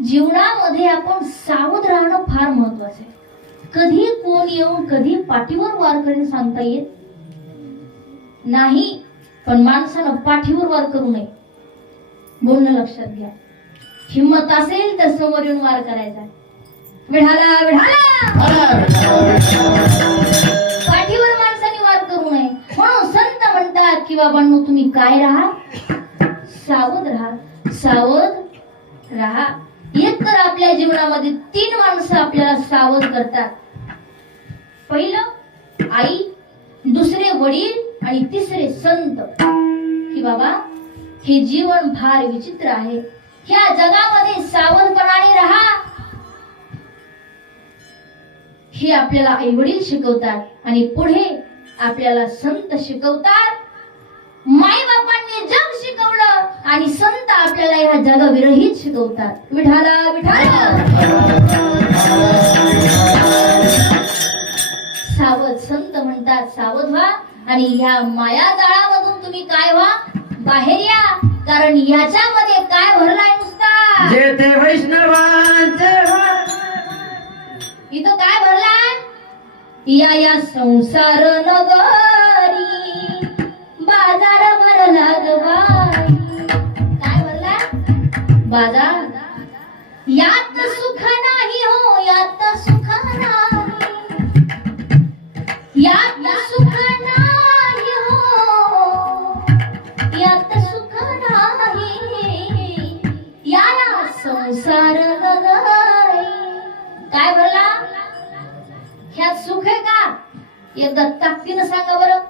जीवनामध्ये आपण सावध राहणं फार महत्वाचं आहे. कधी कोण येऊन कधी पाठीवर वार करेन सांगता येत नाही, पण माणसानं पाठीवर वार करू नये. बोलणं लक्षात घ्या. हिम्मत असेल तर समोर येऊन वार करायचा. विढाला विढाला पाठीवर माणसाने वार करू नये. म्हणून संत म्हणतात की बाबांनो तुम्ही काय राहा, सावध राहा, सावध राहा. एक तर आपल्या जीवनामध्ये 3 माणसं आपल्याला सावध करतात. पहिलं आई, दुसरे वडील आणि तिसरे संत. की बाबा हे जीवन फार विचित्र आहे, ह्या जगामध्ये सावधपणाने राहा. हे आपल्याला आई वडील शिकवतात आणि पुढे आपल्याला संत शिकवतात. माई बापांनी जग शिकवलं आणि संत आपल्याला ह्या जगविरहित शिकवतात. विठाला विठाला सावध. संत म्हणतात सावध व्हा आणि ह्या माया जाळामधून तुम्ही काय व्हा, बाहेर या. कारण याच्यामध्ये काय भरलाय नुसता जेथे वैष्णवांचे इथं काय भरलाय, या संसार नगरी बाजार भरला ग बाई. काय भरलाय बाजार. यात सुख नाही हो, यात सुख नाही, यात सुख नाही हो, यात सुख नाही, या संसार नगरी. काय भरला, ह्यात सुख आहे का? एकदा ताकदीनं सांगा बरं.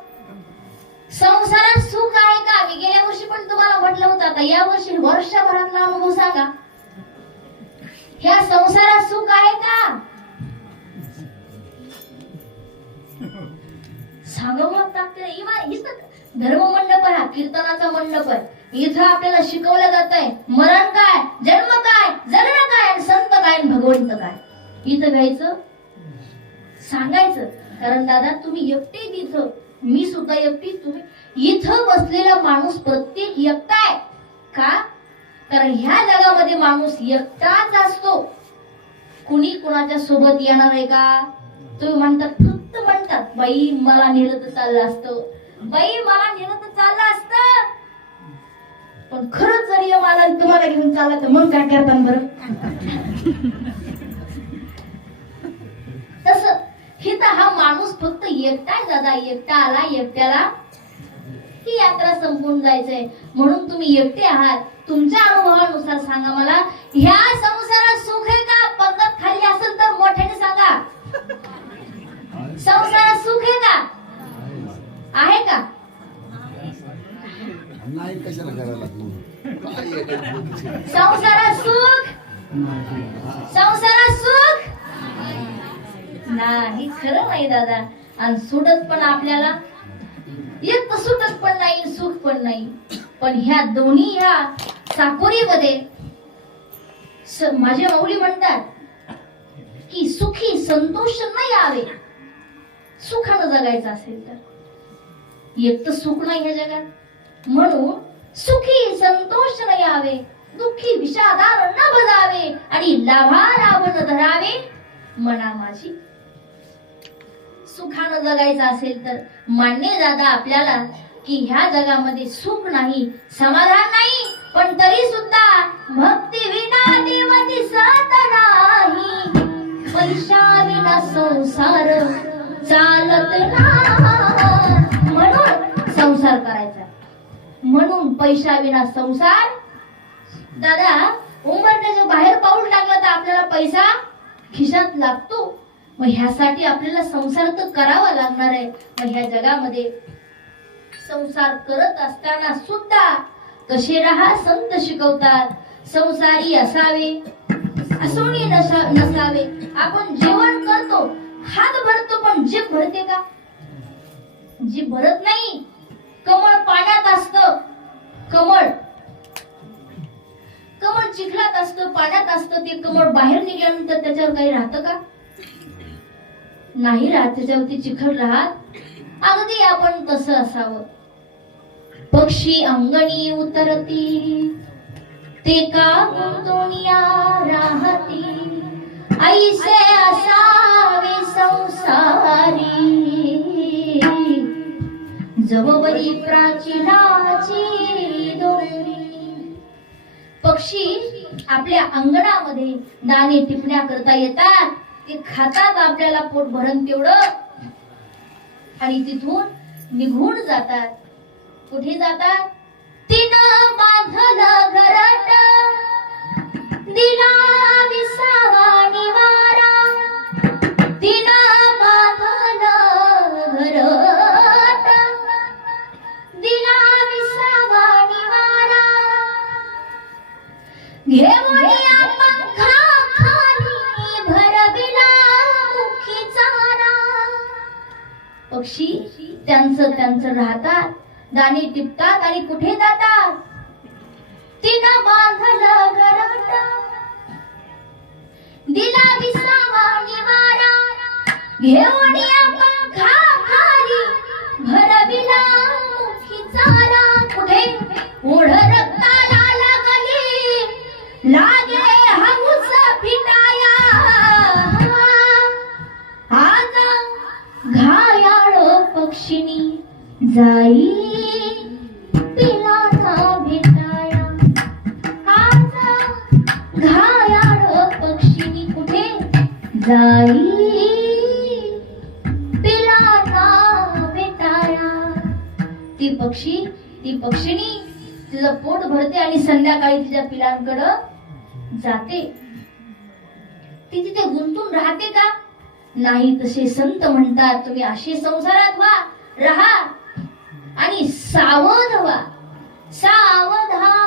संसारात सुख आहे का? मी गेल्या वर्षी पण तुम्हाला म्हटलं होतं, आता या वर्षी वर्षभरातला अनुभव सांगा. ह्या संसारात सुख आहे का? सांगा मग ताकदीनं. इथं धर्म मंडप आहे, कीर्तनाचा मंडप आहे. इथं आपल्याला शिकवलं जात आहे मरण काय, जन्म काय, जगणं काय, संत काय, भगवंत काय. इथं घ्यायचं, सांगायचं. कारण दादा तुम्ही एकटे तिथं, मी सुद्धा एकटी, तुम्ही इथं बसलेला माणूस प्रत्येक एकटा आहे. का? कारण ह्या जगामध्ये माणूस एकटाच असतो. कुणी कुणाच्या सोबत येणार आहे का? तुम्ही म्हणतात, फक्त म्हणतात बाई मला नेलं तर चाललं असतं, बाई मला नेलं तर चाललं असतं. पण खरंच जर ये मला तुम्हाला घेऊन चाललं तर मग काय करतात बरं? तसं हिथं हा माणूस फक्त एकटा दादा, एकटा आला, एकट्याला ही यात्रा संपून जायचंय. म्हणून तुम्ही एकटे आहात. तुमच्या अनुभवानुसार सांगा मला, ह्या संसारात सुख आहे का? पद्धत खाली असेल तर मोठ्याने सांगा. संसारात सुख आहे का? आहे का? नाही कशाला करायला संसारात सुख, संसारात सुख नाही. खरं नाही दादा. आणि सुटत पण आपल्याला एक सुटत पण नाही, सुख पण नाही. पण ह्या दोन्ही ह्या साकोरीमध्ये माझे माऊली म्हणतात की सुखी संतोष नाही यावे. सुखानं जगायचं असेल तर एक तर सुख नाही ह्या जगात. म्हणून सुखी संतोष न यावे, दुःखी विषादार न बजावे, आणि लाभा लाभन धरावे मना माझी. सुखानं जगायचं असेल तर मान्य दादा आपल्याला की ह्या जगामध्ये सुख नाही, समाधान नाही, पण तरी सुद्धा भक्ती विना देव दिसत नाही, पैशा विना संसार चालत नाही. म्हणून संसार करायचा, म्हणून पैशा विना संसार. दादा उंबरठ्याच्या बाहेर पाऊल टाकलं तर आपल्याला पैसा खिशात लागतो. मग ह्यासाठी आपल्याला संसार तर करावा लागणार आहे. मग ह्या जगामध्ये संसार करत असताना सुद्धा कसे राहा संत शिकवतात. संसारी असावे, असोनी नसावे. आपण जेवण करतो, हात भरतो, पण जीभ भरते का? जीभ भरत नाही. कमळ पाण्यात असतं, कमळ चिखलात असतं, पाण्यात असतं. ते कमळ बाहेर निघाल्यानंतर त्याच्यावर काही राहतं का? नाही राहत, त्याच्यावरती चिखल राहत. अगदी आपण तसं असावं. पक्षी अंगणी उतरती, ते का गुंतुनिया राहती ऐसे असावे संसारी जववरी प्राचीनाची दोरी. पक्षी आपल्या अंगणामध्ये दाणे टिपण्या करता येतात, ते खातात आपल्याला पोट भरण तेवढं आणि तिथून निघून जातात. कुठे जातात? तिनं बांधलं घरट दिला विसावा निवारा, तिनं बांधलं घरट दिला विसावा निवारा, घेऊया पंखाखाली भरविला मुखी चारा. पक्षी त्यांचं राहतात, दाणे टिपतात आणि कुठे जातात? तिनं बांधलं घरट दिला विसावा निवारा, घेऊन या पंखाखाली भरविला मुखी चारा. कुठे? ओढ रक्ताला लागली लागे हौस फिटाया, आज घायाळ पक्षिणी जाई पिलाचा भेटाया. आज घायाळ पक्षिणी कुठे जाई पिलाचा भेटाया. ती पक्षिणी तिचं पोट भरते आणि संध्याकाळी तिच्या पिलांकडं जाते. ती तिथे गुंतून राहते का? नाही. तसे संत म्हणतात तुम्ही असे संसारात व्हा, राहा आणि सावध व्हा. सावधान